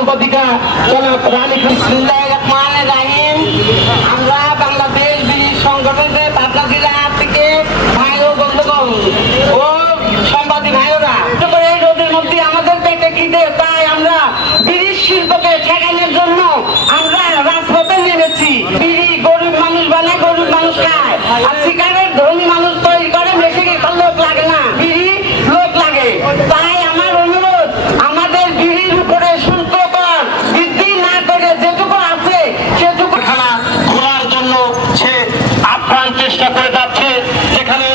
সম্পাদিকা জনাব রানী আমরা বাংলাদেশ বিড়ি সংগঠনের পাবনা জেলা থেকে ভাই ও বন্ধুগণ ও সাংবাদিক ভাইরা এই রোদের মধ্যে আমাদের পেটে খিদে, তাই আমরা বিড়ির শিল্পকে ঠেকানোর জন্য আমরা রাজপথে নেমেছি। বিড়ি গরিব মানুষ বানায়, গরিব মানুষ খায়, আর সিগারেট ধনী মানুষ তৈরি করে, বেশি লোক লাগে না, বিড়ি লোক লাগে। তাই আমার অনুরোধ, আমাদের বিড়ির উপরে শুল্ক কর বৃদ্ধি না করে যেটুকু আছে সেটুকু খোলার জন্য সে আপ্রাণ চেষ্টা করে যাচ্ছে, যেখানে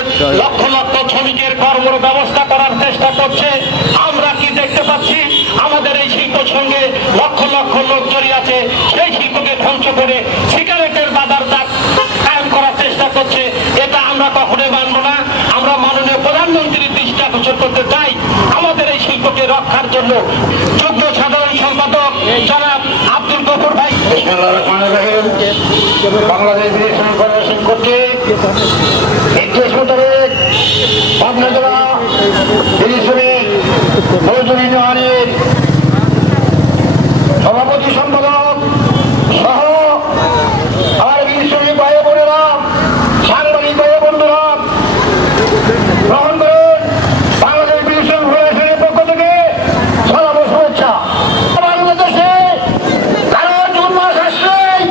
লক্ষ লক্ষ শ্রমিকের কর্ম ব্যবস্থা করার চেষ্টা করছে। আমরা কি দেখতে পাচ্ছি, আমাদের এই শিল্পের সঙ্গে লক্ষ লক্ষ লোক জড়িয়ে আছে, সেই শিল্পকে ধ্বংস করে সিগারেটের বাজার কায়েম করার চেষ্টা করছে। এটা আমরা কখনোই মানব না। আমরা মাননীয় প্রধানমন্ত্রীর দৃষ্টি আকর্ষণ করতে চাই, আমাদের এই শিল্পকে রক্ষার জন্য যুগ্ম সাধারণ সম্পাদক জনাব আব্দুল গফুর ভাই। বাংলাদেশ বিড়ি শ্রমিক ফেডারেশন কর্তৃক 31 মোতাবেক পাবনা জেলা বিড়ি শ্রমিক মজদুর ইউনিয়নের সভাপতি সম্পাদক সহ আমার বিড়ি শ্রমিক ভাই বোনেরা, সাংবাদিক ভাই বন্ধুরা, গ্রহণ করুন বাংলাদেশ বিড়ি শ্রমিক ফেডারেশনের পক্ষ থেকে সালাম ও শুভেচ্ছা। বাংলাদেশে কারণ জুন মাস আসলেই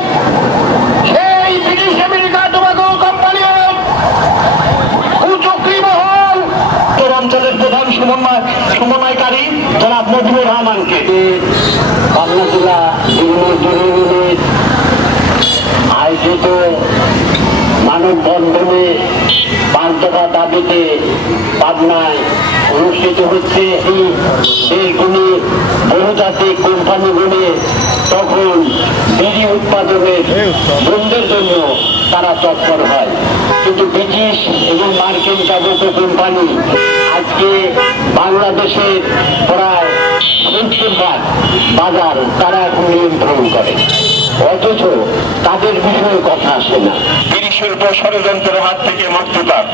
সেই ব্রিটিশ আমেরিকা টোবাকো কোম্পানির কুচক্রী মহল অঞ্চলের প্রধান সমন্বয়কারী জনাব মজিবুর রহমানকে পাবনা জেলা ইউনিয়নের আয়োজিত মানববন্ধনে 5 দফা দাবিতে পাবনায় অনুষ্ঠিত হচ্ছে। এইগুলি বহুজাতিক কোম্পানিগুলি তখন বিড়ি উৎপাদনের বন্ধের জন্য তারা তৎপর হয়, কিন্তু ব্রিটিশ এবং মার্কিন যাবত কোম্পানি আজকে বাংলাদেশের প্রায় 70% বাজার তারা এখন নিয়ন্ত্রণ করে, অথচ তাদের বিষয়ে কথা আসে না। বিড়ি শিল্প ষড়যন্ত্রের হাত থেকে মুক্তি পাক।